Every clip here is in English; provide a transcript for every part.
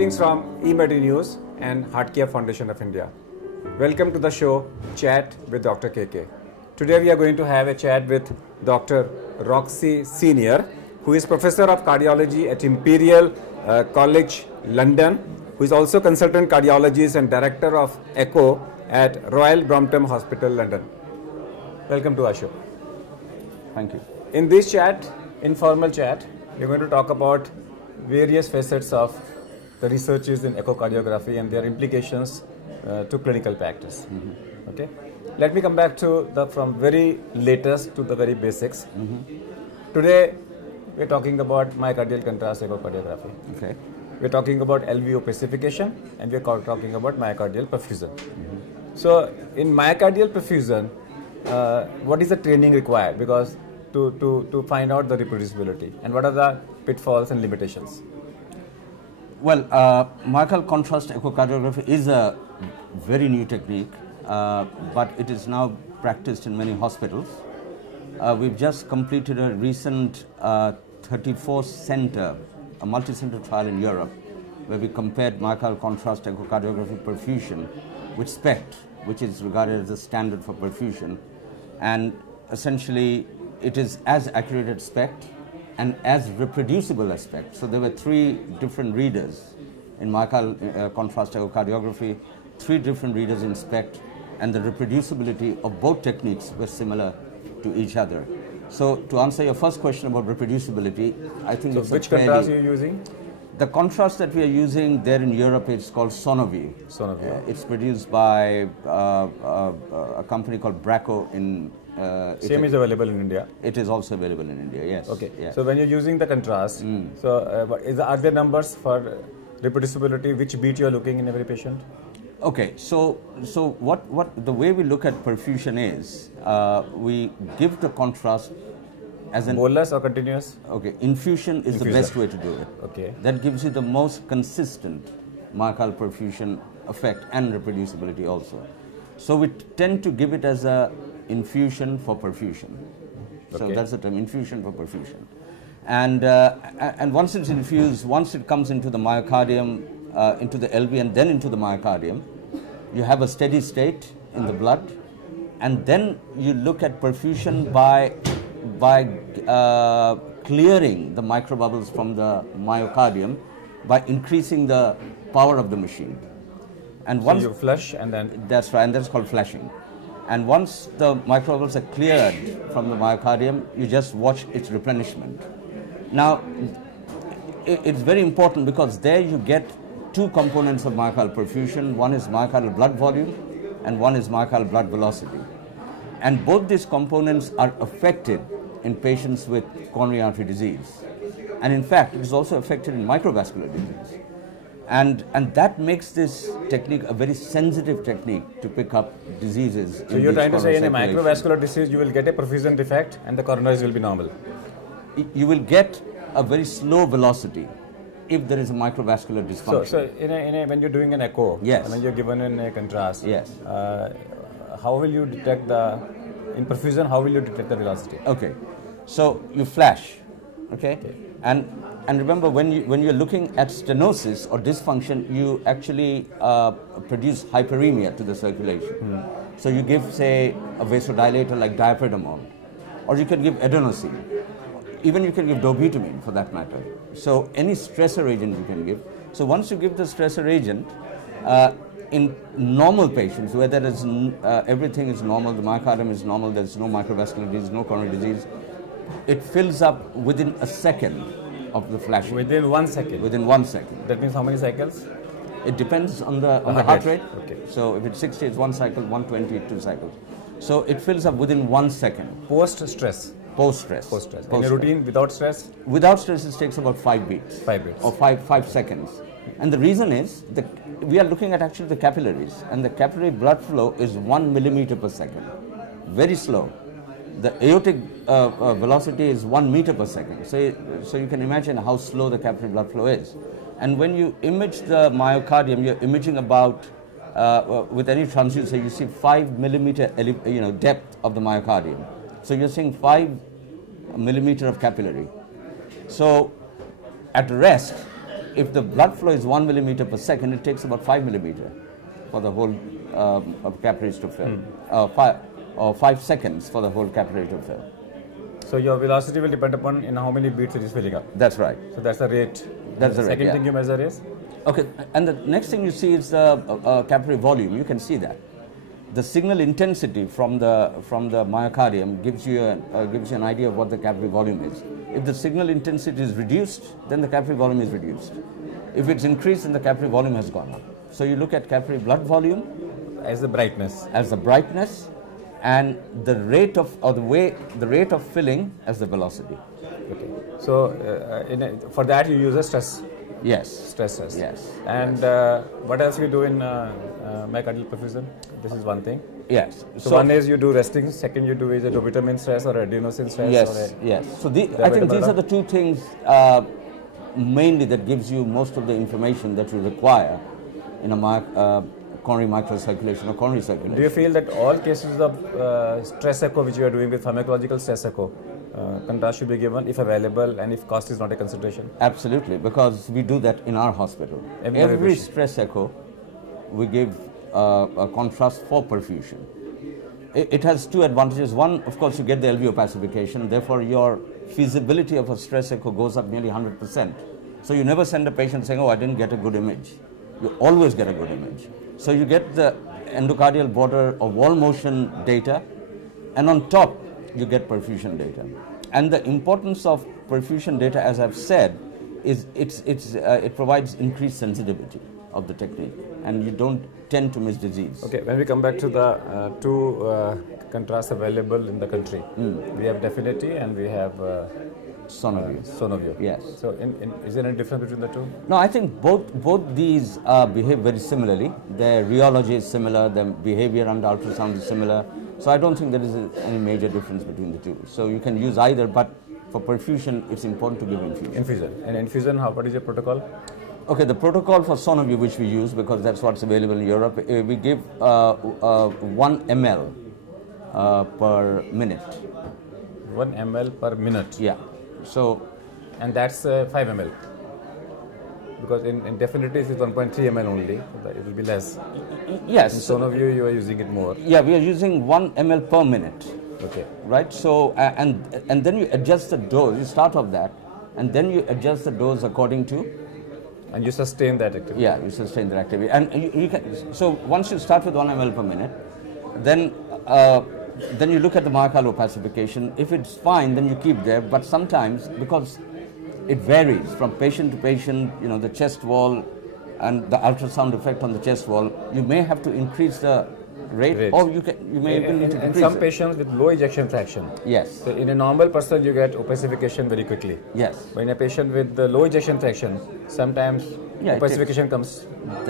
Greetings from eMedi News and HeartCare Foundation of India. Welcome to the show Chat with Dr. KK. Today we are going to have a chat with Dr. Roxy Senior, who is Professor of Cardiology at Imperial College London, who is also Consultant Cardiologist and Director of Echo at Royal Brompton Hospital, London. Welcome to our show. Thank you. In this chat, informal chat, we are going to talk about various facets of the researches in echocardiography and their implications to clinical practice. Okay, let me come back to the from very latest to the very basics. Today, we are talking about myocardial contrast echocardiography. Okay. We are talking about LVO pacification and we are talking about myocardial perfusion. So, in myocardial perfusion, what is the training required? Because to find out the reproducibility, and what are the pitfalls and limitations? Well, myocardial contrast echocardiography is a very new technique, but it is now practiced in many hospitals. We've just completed a recent 34-center, a multi-center trial in Europe, where we compared myocardial contrast echocardiography perfusion with SPECT, which is regarded as the standard for perfusion, and essentially it is as accurate as SPECT and as reproducible as SPECT. So there were 3 different readers in myocardial contrast echocardiography, 3 different readers in SPECT, and the reproducibility of both techniques were similar to each other. So to answer your first question about reproducibility, I think so it's which contrast are you using? The contrast that we are using there in Europe is called Sonoview. Sonoview. It's produced by a company called Bracco in Same is available in India. It is also available in India, yes. Okay. Yes. So when you're using the contrast, are there numbers for reproducibility? Which beat you're looking in every patient? Okay. So what the way we look at perfusion is we give the contrast as an bolus or continuous? Okay. Infusion is the best way to do it. Okay. That gives you the most consistent myocardial perfusion effect and reproducibility also. So we tend to give it as a infusion for perfusion. So Okay. that's the term, infusion for perfusion. And once it's infused, once it comes into the myocardium, into the LV and then into the myocardium, you have a steady state in the blood, and then you look at perfusion by clearing the microbubbles from the myocardium by increasing the power of the machine. And once so you flush and then... That's right, and that's called flushing. And once the microbubbles are cleared from the myocardium, you just watch its replenishment. Now, it's very important because there you get 2 components of myocardial perfusion. One is myocardial blood volume and one is myocardial blood velocity. And both these components are affected in patients with coronary artery disease. And in fact, it is also affected in microvascular disease. And that makes this technique a very sensitive technique to pick up diseases. So you're trying to say in a microvascular disease you will get a perfusion defect and the coronaries will be normal? You will get a very slow velocity if there is a microvascular dysfunction. So when you're doing an echo, yes, when you're given in a contrast, yes, how will you detect in perfusion, how will you detect the velocity? Okay, so you flash, okay? And remember, when you're looking at stenosis or dysfunction, you actually produce hyperemia to the circulation. So you give, say, a vasodilator like diapridamole, or you can give adenosine. Even you can give dobutamine for that matter. So any stressor agent you can give. So once you give the stressor agent, in normal patients where there is everything is normal, the myocardium is normal, there's no microvascular disease, no coronary disease, it fills up within a second of the flashing. Within 1 second? Within 1 second. That means how many cycles? It depends on the heart rate. Okay. So if it's 60, it's 1 cycle, 120, 2 cycles. So it fills up within 1 second. Post-stress? Post-stress. Post-stress. In a routine without stress? Without stress, it takes about 5 beats. 5 beats. Or 5 seconds. And the reason is that we are looking at actually the capillaries, and the capillary blood flow is 1 millimeter per second. Very slow. The aortic velocity is 1 meter per second. So you can imagine how slow the capillary blood flow is. And when you image the myocardium, you're imaging about, with any transducer, you see 5 millimeter depth of the myocardium. So you're seeing 5 millimeter of capillary. So at rest, if the blood flow is 1 millimeter per second, it takes about 5 millimeter for the whole capillaries to fill, 5 seconds for the whole capillary to fill. So your velocity will depend upon in how many beats it is filling up. That's right. So that's the rate. That's the rate. Second thing you measure is? Okay, and the next thing you see is the capillary volume. You can see that. The signal intensity from the myocardium gives you an idea of what the capillary volume is. If the signal intensity is reduced, then the capillary volume is reduced. If it's increased, then the capillary volume has gone up. So you look at capillary blood volume as the brightness. As the brightness, and the rate of the rate of filling as the velocity. Okay. So for that you use a stress. Yes. Stress test. Yes. And what else we do in myocardial perfusion? This is one thing. Yes. So one is you do resting. Second you do is a dopamine stress or adenosine stress. Yes. Yes. So I think these are the two things mainly that gives you most of the information that you require in a coronary microcirculation or coronary circulation. Do you feel that all cases of stress echo which you are doing with pharmacological stress echo, contrast should be given if available and if cost is not a consideration? Absolutely, because we do that in our hospital. Every stress echo, we give a contrast for perfusion. It has two advantages. One, of course, you get the LV opacification, therefore your feasibility of a stress echo goes up nearly 100%. So you never send a patient saying, oh, I didn't get a good image. You always get a good image. So you get the endocardial border or wall motion data, and on top you get perfusion data. And the importance of perfusion data, as I've said, is it provides increased sensitivity of the technique, and you don't tend to miss disease. Okay, when we come back to the two contrasts available in the country, we have Definity and we have Sonoview. Sonoview. Yes. So is there any difference between the two? No, I think both these behave very similarly. Their rheology is similar, their behavior under ultrasound is similar. So I don't think there is any major difference between the two. So you can use either, but for perfusion, it's important to give infusion. Infusion. And infusion, what is your protocol? Okay, the protocol for Sonoview, which we use because that's what's available in Europe, we give 1 ml per minute. 1 ml per minute? Yeah. So, and that's 5 ml? Because in Definity it's 1.3 ml only, it will be less. Yes. In Sonoview you are using it more. Yeah, we are using 1 ml per minute. Okay. Right. So and then you adjust the dose. You start off that, and then you adjust the dose according to. And you sustain that activity. Yeah, you sustain that activity, and you can. So once you start with 1 ml per minute, then you look at the myocardial opacification. If it's fine, then you keep there. But sometimes, because it varies from patient to patient, you know, the chest wall and the ultrasound effect on the chest wall, you may have to increase the rate. Or you may even need to decrease some it. patients with low ejection fraction. Yes. So in a normal person, you get opacification very quickly. Yes. But in a patient with the low ejection fraction, sometimes opacification comes.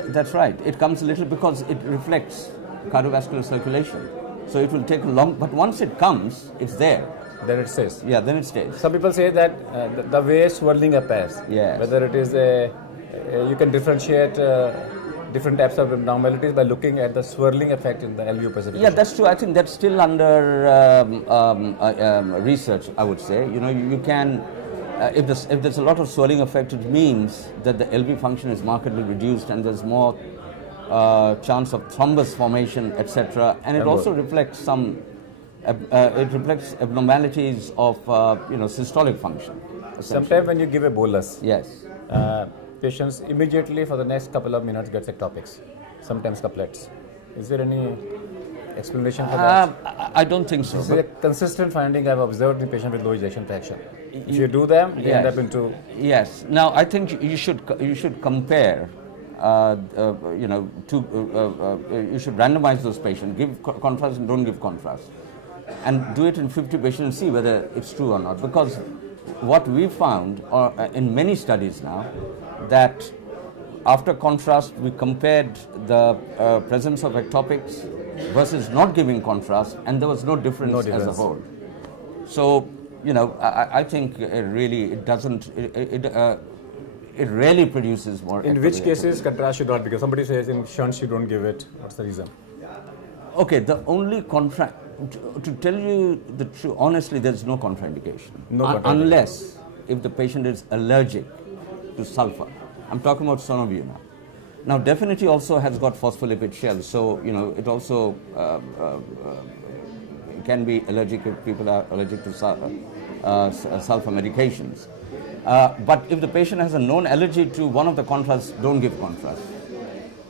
That's right. It comes a little because it reflects cardiovascular circulation. So it will take a long, but once it comes, it's there. Then it stays. Yeah, then it stays. Some people say that the way swirling appears, whether it is you can differentiate different types of abnormalities by looking at the swirling effect in the LV opacification. Yeah, that's true. I think that's still under research, I would say. You know, you can, if there's a lot of swirling effect, it means that the LV function is markedly reduced and there's more chance of thrombus formation, etc. And it also reflects some, it reflects abnormalities of, systolic function. Sometimes when you give a bolus, yes, patients immediately for the next couple of minutes gets ectopics, sometimes couplets. Is there any explanation for that? I don't think so. This is a consistent finding I've observed in patients with low ejection fraction. If you do them, they end up into... Yes. Now, I think you should compare, you should randomize those patients, give contrast and don't give contrast. And do it in 50 patients and see whether it's true or not. Because what we found in many studies now, that after contrast, we compared the presence of ectopics versus not giving contrast, and there was no difference as a whole. So, I think it rarely produces more. In which cases contrast should not? Because somebody says in shunts you don't give it. What's the reason? Okay, the only contrast, to tell you the truth, honestly, there's no contraindication. No contraindication. Unless if the patient is allergic to sulfur. I'm talking about Sonoview now. Now, Definity also has got phospholipid shells, so it also can be allergic if people are allergic to sulfur medications. But if the patient has a known allergy to one of the contrasts, don't give contrast.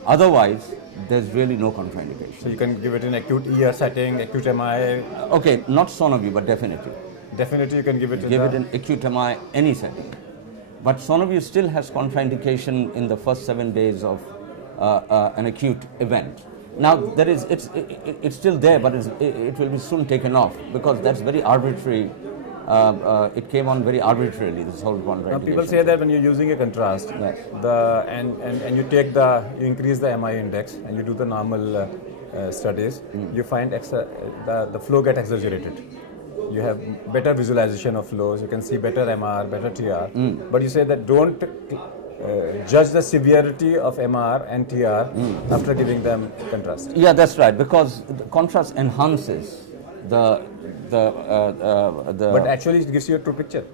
Otherwise, there's really no contraindication. So you can give it in acute ER setting, acute MI. Okay, not Sonoview, but Definity. Definitely you can give it in acute MI, any setting. But Sonoview still has contraindication in the first 7 days of an acute event. Now, it's still there, but it will be soon taken off because that's very arbitrary. It came on very arbitrarily, this whole contraindication. Now, people say that when you're using a contrast, yes, and you increase the MI index and you do the normal studies, you find the flow get exaggerated. You have better visualization of flows, you can see better MR, better TR. But you say that don't judge the severity of MR and TR after giving them contrast. Yeah, that's right, because the contrast enhances the but actually it gives you a true picture.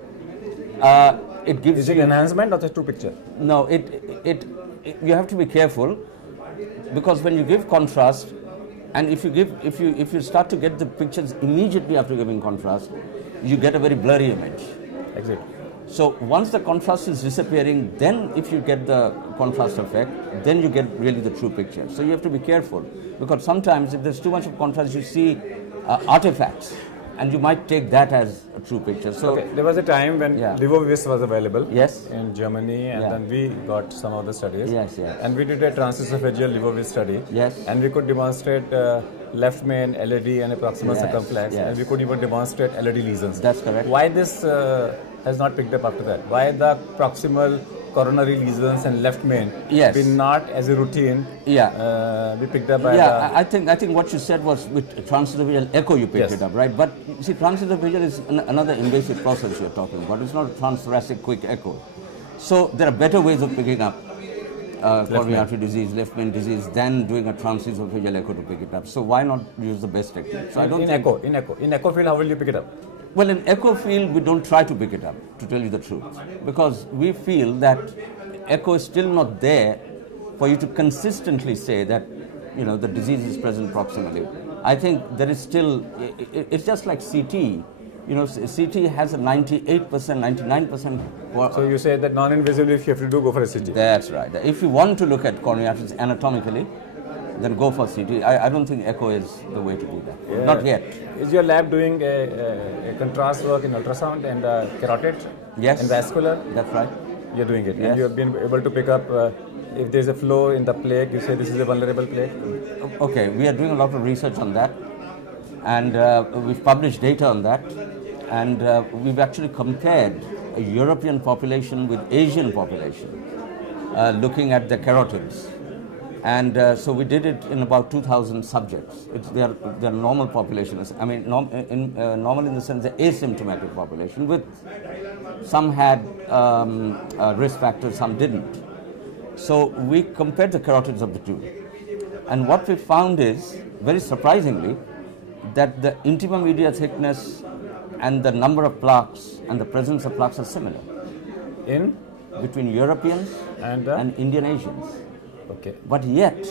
It gives Is it enhancement or the true picture? No, you have to be careful, because when you give contrast, and if you start to get the pictures immediately after giving contrast, you get a very blurry image. Exactly. So once the contrast is disappearing, then if you get the contrast effect, then you get really the true picture. So you have to be careful, because sometimes if there's too much of contrast, you see artifacts, and you might take that as a true picture. So okay. There was a time when Livovis was available in Germany, and then we got some of the studies. Yes. And we did a transesophageal Livovis study. Yes. And we could demonstrate left main, LAD, and a proximal circumflex. Yes. And we could even demonstrate LAD lesions. That's correct. Why this has not picked up after that? Why the proximal coronary lesions and left main be not as a routine be picked up by I think what you said was with transesophageal echo you picked it up, right? But you see, transesophageal is another invasive process you're talking about. It's not a transthoracic quick echo. So there are better ways of picking up coronary artery disease, left main disease, than doing a transesophageal echo to pick it up. So why not use the best technique? So in echo field, how will you pick it up? Well, in echo field, we don't try to pick it up, to tell you the truth, because we feel that echo is still not there for you to consistently say that, the disease is present proximally. I think there is still, it's just like CT. CT has a 98%, 99%. So you say that non-invasively, if you have to go for a CT. That's right. If you want to look at coronary arteries anatomically, then go for CT. I don't think echo is the way to do that. Not yet. Is your lab doing a contrast work in ultrasound and carotid? Yes. And vascular? That's right. You're doing it. Yes. And you have been able to pick up if there's a flow in the plaque, you say this is a vulnerable plaque? Okay, we are doing a lot of research on that, and we've published data on that, and we've actually compared a European population with Asian population, looking at the carotids. And so we did it in about 2,000 subjects. They're normal populations. I mean, normal in the sense they're asymptomatic population. With some had risk factors, some didn't. So we compared the carotids of the two, and what we found is, very surprisingly, that the intima media thickness and the number of plaques and the presence of plaques are similar in between Europeans and Indian Asians. Okay. But yet,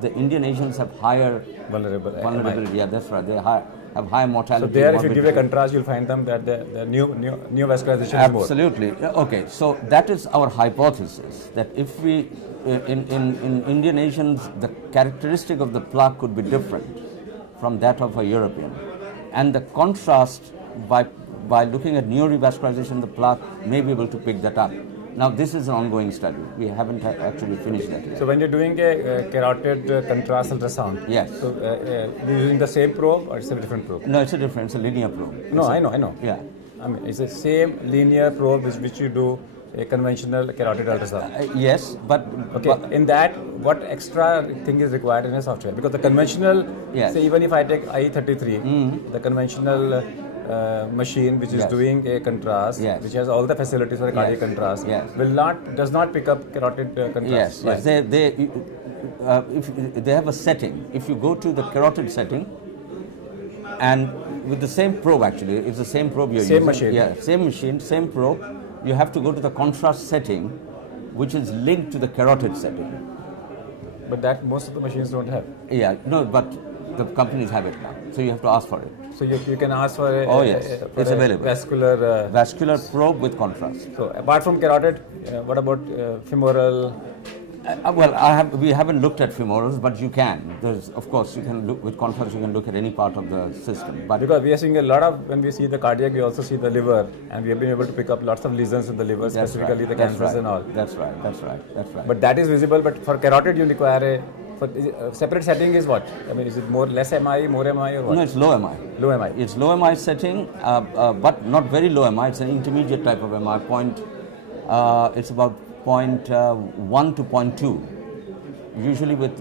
the Indian Asians have higher vulnerability. Yeah, that's right. They have higher mortality. So there, if you give a contrast, you'll find them that the new vascularization is more. Absolutely. Okay. So that is our hypothesis, that if we in Indian Asians, the characteristic of the plaque could be different from that of a European, and the contrast by looking at neorevascularization of the plaque may be able to pick that up. Now, this is an ongoing study. We haven't actually finished that yet. So, when you're doing a carotid contrast ultrasound, yes. So, you're using the same probe or it's a different probe? No, it's a different. It's a linear probe. No, I know. Yeah. I mean, it's the same linear probe which you do a conventional carotid ultrasound. Yes, but okay. In that, what extra thing is required in a software? Because the conventional, say even if I take IE33, the conventional machine which is doing a contrast, which has all the facilities for a cardiac contrast, does not pick up carotid contrast. Yes. If they have a setting. If you go to the carotid setting, and with the same probe, actually, it's the same probe you're using. Same machine. Yeah, same machine, same probe. You have to go to the contrast setting, which is linked to the carotid setting. But that most of the machines don't have. Yeah, no, but the companies have it now, so you have to ask for it. So you can ask for a, Oh yes, it's available. vascular vascular probe with contrast. So apart from carotid, what about femoral? We haven't looked at femorals, but you can. There's, of course, you can look with contrast. You can look at any part of the system. But because we are seeing a lot of, when we see the cardiac, we also see the liver, and we have been able to pick up lots of lesions in the liver, specifically the cancers and all. That's right. But that is visible. But for carotid, you require a separate setting. Is what? I mean, is it less MI, more MI, or what? No, it's low MI. Low MI. It's low MI setting, but not very low MI. It's an intermediate type of MI point. It's about 0.1 to 0.2. Usually with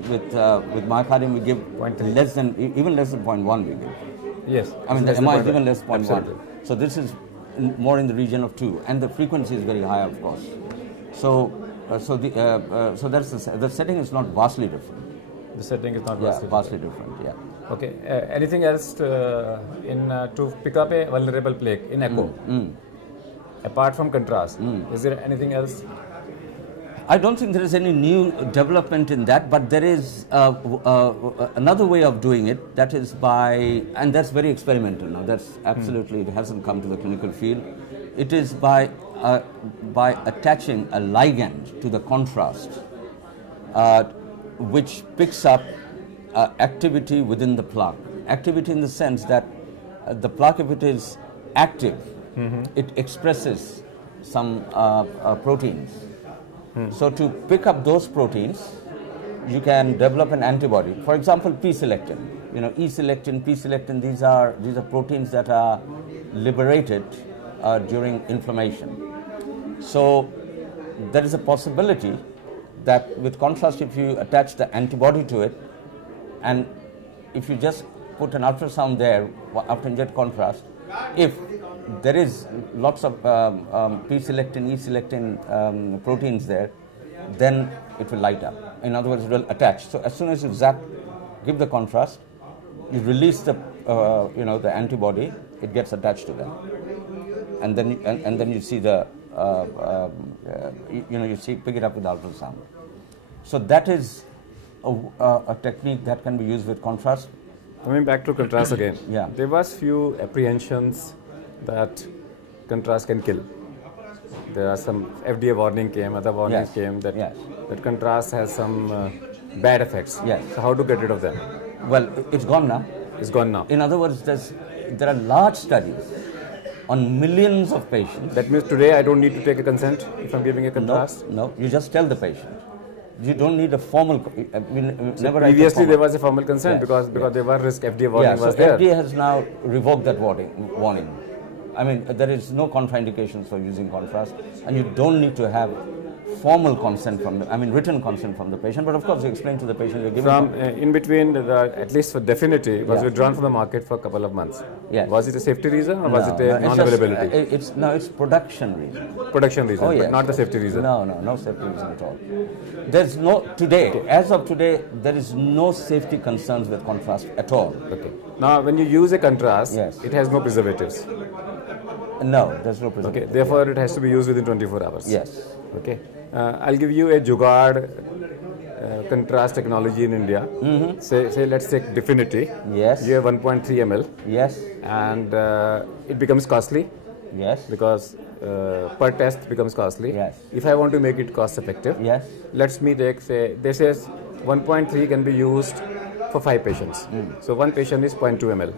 myocardium we give even less than 0.1 we give. Yes. I mean the MI is even less 0.1. So this is more in the region of 2, and the frequency is very high, of course. So that's the setting is not vastly different. The setting is not vastly different. Yeah. Okay. Anything else to pick up a vulnerable plaque in echo? Apart from contrast, is there anything else? I don't think there is any new development in that, but there is another way of doing it. That is by, and that's very experimental now. That's absolutely, it hasn't come to the clinical field. It is by attaching a ligand to the contrast, which picks up activity within the plaque. Activity in the sense that the plaque, if it is active, it expresses some proteins. So to pick up those proteins, you can develop an antibody. For example, P-selectin. You know, E-selectin, P-selectin. These are proteins that are liberated during inflammation. So there is a possibility that with contrast, if you attach the antibody to it, and if you just put an ultrasound there after inject contrast, if there is lots of P-selectin, E-selectin proteins there, then it will light up. In other words, it will attach. So as soon as you give the contrast, you release the the antibody, it gets attached to them, and then you see the pick it up with ultrasound. So that is a technique that can be used with contrast. Coming back to contrast again, yeah, there was few apprehensions that contrast can kill. There are some FDA warning came, other warnings came that that contrast has some bad effects. Yes. So how to get rid of them? Well, it's gone now. It's gone now. In other words, there are large studies on millions of patients. That means today I don't need to take a consent if I'm giving a contrast? No, you just tell the patient. You don't need a formal. Previously there was a formal consent because there was risk. FDA warning was there. FDA has now revoked that warning. I mean, there is no contraindications for using contrast, and you don't need to have formal consent written consent from the patient. But of course, you explain to the patient you're giving. In between, at least for Definity, was withdrawn from the market for a couple of months. Yes. Was it a safety reason or was it a non-availability? It's production reason. Production reason, yes, but not the safety reason. No safety reason at all. There's as of today, there is no safety concerns with contrast at all. Okay. Now, when you use a contrast, it has no preservatives. No, there's no preservative. Okay. Therefore, it has to be used within 24 hours. Yes. Okay. I'll give you a Jugaad contrast technology in India. Say let's take Definity. Yes. You have 1.3 ml. Yes. And it becomes costly. Yes. Because per test becomes costly. Yes. If I want to make it cost effective, yes. Let's me take, say, this is 1.3 can be used for 5 patients. So one patient is 0.2 ml.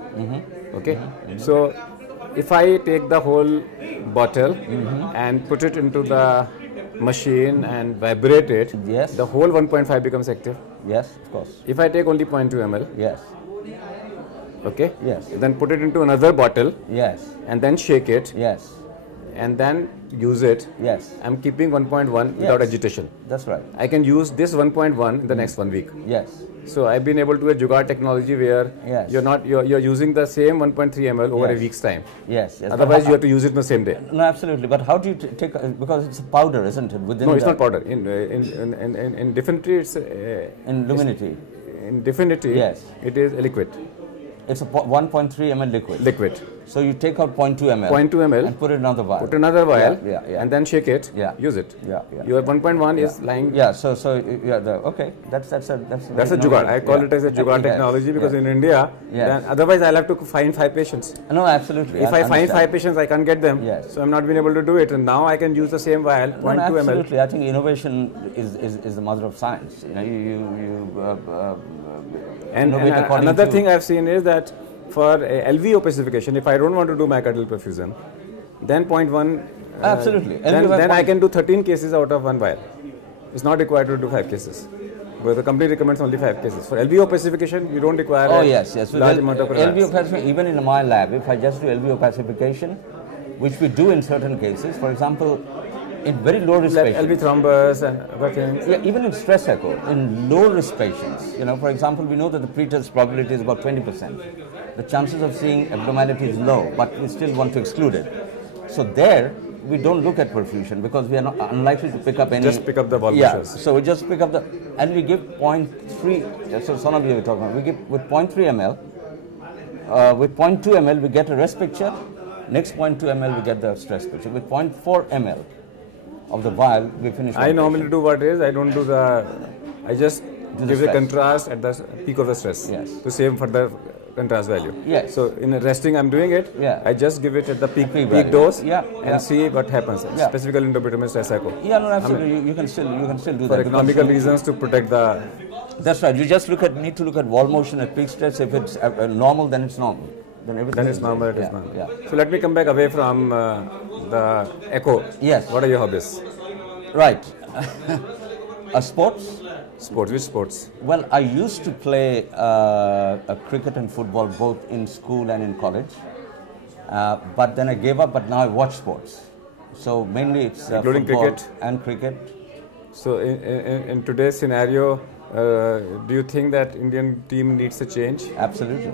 Okay. So if I take the whole bottle and put it into the machine and vibrate it, the whole 1.5 becomes active. Yes, of course. If I take only 0.2 ml, yes. Okay. Yes. Then put it into another bottle. Yes. And then shake it. Yes. And then use it. Yes. I'm keeping 1.1 without agitation. That's right. I can use this 1.1 in the next 1 week. Yes. So I've been able to do a Jugaad technology where you're using the same 1.3 ml over a week's time. Yes. Otherwise, you have to use it in the same day. No, absolutely. But how do you take? Because it's a powder, isn't it? Within no, it's not powder. In Definity, it's in Luminity. In Definity, it is a liquid. It's a 1.3 ml liquid. Liquid. So you take out 0.2 ml. 0.2 ml. And put it in another vial. Put another vial. Yeah. And then shake it. Yeah. Use it. Yeah. Your 1.1 is lying. Yeah. So yeah. Okay. That's a jugaad. I call it as a jugaad technology because in India, then otherwise I'll have to find 5 patients. No, absolutely. If I find 5 patients, I can't get them. Yes. So I'm not being able to do it. And now I can use the same vial, 0.2 ml. Absolutely. I think innovation is the mother of science. You know, and another thing I've seen is that for LVO pacification, if I don't want to do myocardial perfusion, then 0.1. Absolutely. Then I can do 13 cases out of 1 vial. It's not required to do 5 cases. But the company recommends only 5 cases. For LVO pacification, you don't require So large amount of LVO pacification, even in my lab, if I just do LVO pacification, which we do in certain cases, for example, in very low risk patients. LV thrombus and other things. Yeah, even in stress echo, in low risk patients, you know, for example, we know that the pretest probability is about 20%. The chances of seeing abnormality is low, but we still want to exclude it. So there, we don't look at perfusion because we are not unlikely to pick up any. Just pick up the volvulus. Yeah, so we just pick up and we give 0.3, so some of you were talking about, we give with 0.3 ml, with 0.2 ml we get a rest picture, next 0.2 ml we get the stress picture, with 0.4 ml of the vial we finish. I normally do what is, I don't do I just give the contrast at the peak of the stress to save for the contrast value. Yes. So in resting I'm doing it, I just give it at the peak dose and see what happens, specifically in endobituminous stress echo. Yeah, no, absolutely. You can still do that. For economical reasons to protect the... That's right. You just need to look at wall motion at peak stress. If it's normal, then it's normal. Then everything it's normal, it is normal. Yeah. So let me come back away from the echo. Yes. What are your hobbies? Right. Sports. Sports. Which sports? Well, I used to play cricket and football both in school and in college. But then I gave up, but now I watch sports. So mainly it's including football cricket and cricket. So in today's scenario, do you think that Indian team needs a change? Absolutely.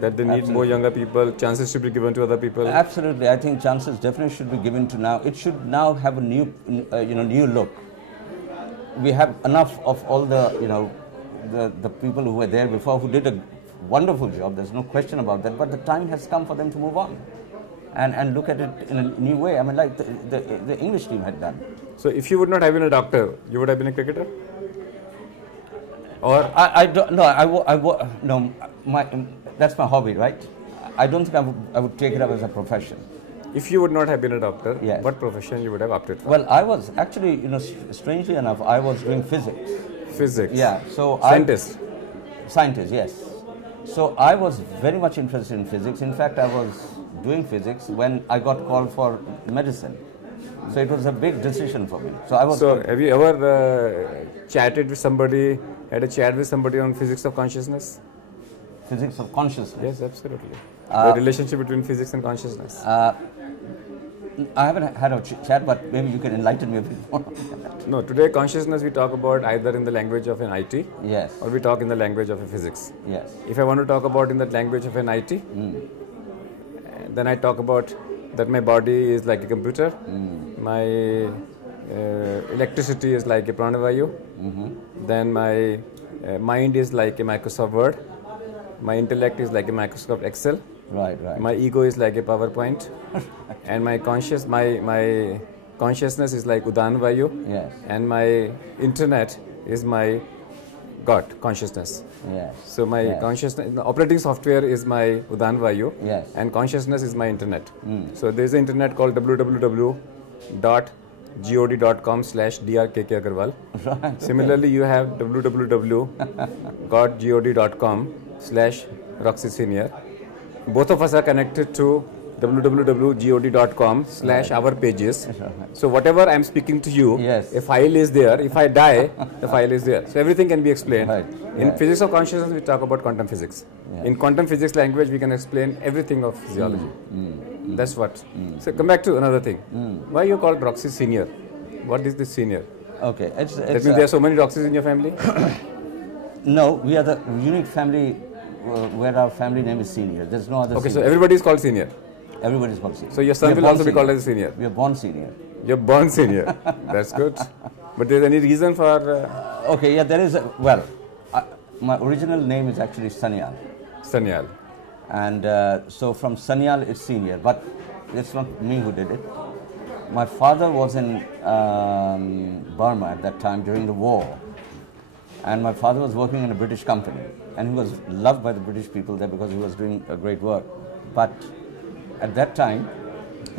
That they need more younger people, chances should be given to other people? Absolutely. I think chances definitely should be given to now. It should now have a new, new look. We have enough of all the, the people who were there before who did a wonderful job. There's no question about that. But the time has come for them to move on and look at it in a new way. I mean, like the English team had done. So if you would not have been a doctor, you would have been a cricketer? Or I don't no. That's my hobby, right? I don't think I would take it up as a profession. If you would not have been a doctor, yes, what profession you would have opted for? Well, I was actually, strangely enough, I was doing physics. Physics? Yeah. So Scientist? Scientist, yes. So I was very much interested in physics. In fact, I was doing physics when I got called for medicine. So it was a big decision for me. So I was. So have you ever chatted with somebody, had a chat with somebody on physics of consciousness? Physics of consciousness? Yes, absolutely. The relationship between physics and consciousness. I haven't had a chat, but maybe you can enlighten me a bit more. No, today consciousness we talk about either in the language of an IT, yes, or we talk in the language of a physics. Yes. If I want to talk about in the language of an IT, then I talk about that my body is like a computer, my electricity is like a pranavayu, then my mind is like a Microsoft Word, my intellect is like a Microsoft Excel. Right. My ego is like a PowerPoint, and my consciousness is like Udan Vayu, yes, and my internet is my God consciousness. Yes. So my consciousness, the operating software is my Udan Vayu, yes, and consciousness is my internet. So there is an internet called www.god.com/drkkagarwal. Right. Similarly, you have www.god.com/Roxy Senior. Both of us are connected to www.god.com/our pages. So whatever I am speaking to you, yes, a file is there. If I die, the file is there. So everything can be explained. Right. In physics of consciousness, we talk about quantum physics. In quantum physics language, we can explain everything of physiology. That's what. So come back to another thing. Why you called Roxy Senior? What is this senior? Okay. That means there are so many Roxys in your family? No, we are the unique family where our family name is Senior. There's no other Okay, senior. so everybody is called Senior. Everybody is called Senior. So your son will also be called as a senior. We are born Senior. You're born Senior. That's good. But there's any reason for... okay, yeah, there is... my original name is actually Sanyal. Sanyal. And so from Sanyal it's senior, but it's not me who did it. My father was in Burma at that time during the war, and my father was working in a British company, and he was loved by the British people there because he was doing a great work. But at that time,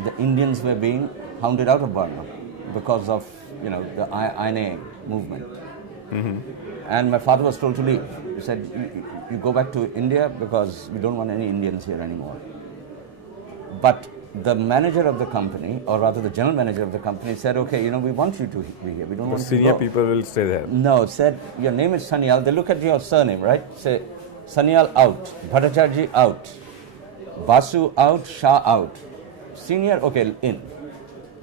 the Indians were being hounded out of Burma because of, you know, the INA movement. And my father was told to leave. He said, you go back to India because we don't want any Indians here anymore. But the manager of the company, or rather the general manager of the company, said, okay, you know, we want you to be here. We don't want you to senior go. people will stay there. No, said, your name is Sanyal. They look at your surname, right? Say, Sanyal out, Bhattacharjee out, Basu out, Shah out. Senior, okay, in.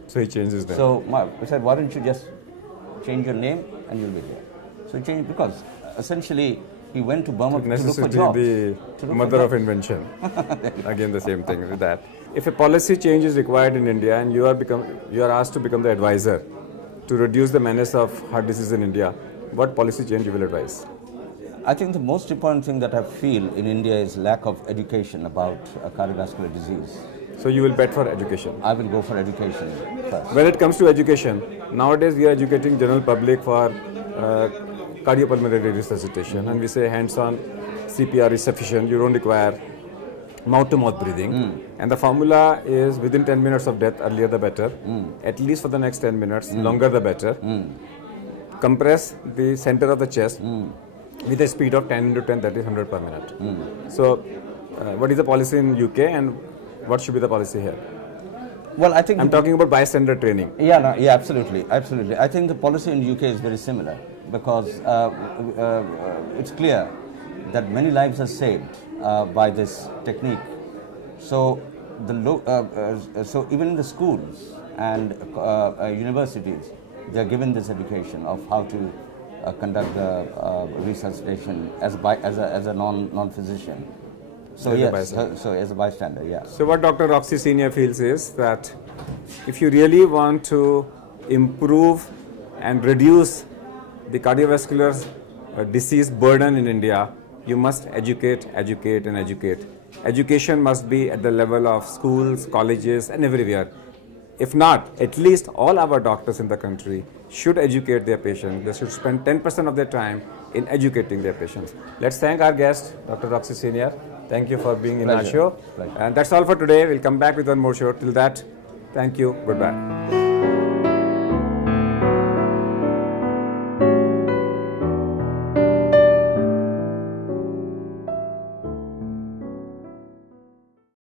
So he changed his name. So I said, why don't you just change your name and you'll be there. So he changed because essentially he went to Burma to look for jobs. The mother of invention. Again, the same thing with that. If a policy change is required in India and you are asked to become the advisor to reduce the menace of heart disease in India, what policy change you will advise? I think the most important thing that I feel in India is lack of education about cardiovascular disease. So you will bet for education? I will go for education first. When it comes to education, nowadays we are educating general public for cardiopulmonary resuscitation, and we say hands-on CPR is sufficient, you don't require mouth-to-mouth breathing. And the formula is within 10 minutes of death, earlier the better, at least for the next 10 minutes, longer the better. Compress the center of the chest with a speed of 10 into 10, that is 100 per minute. So what is the policy in UK and what should be the policy here? Well, I think I'm talking about bystander training. Yeah, no, yeah, absolutely, absolutely. I think the policy in UK is very similar because it's clear that many lives are saved by this technique. So so even in the schools and universities, they are given this education of how to conduct the resuscitation as a non-physician. So yes, so as a bystander, yeah. So what Dr. Roxy Senior feels is that if you really want to improve and reduce the cardiovascular disease burden in India, you must educate, educate and educate. Education must be at the level of schools, colleges and everywhere. If not, at least all our doctors in the country should educate their patients. They should spend 10% of their time in educating their patients. Let's thank our guest, Dr. Roxy Senior. Thank you for being in our show. And that's all for today. We'll come back with one more show. Till that, thank you. Goodbye.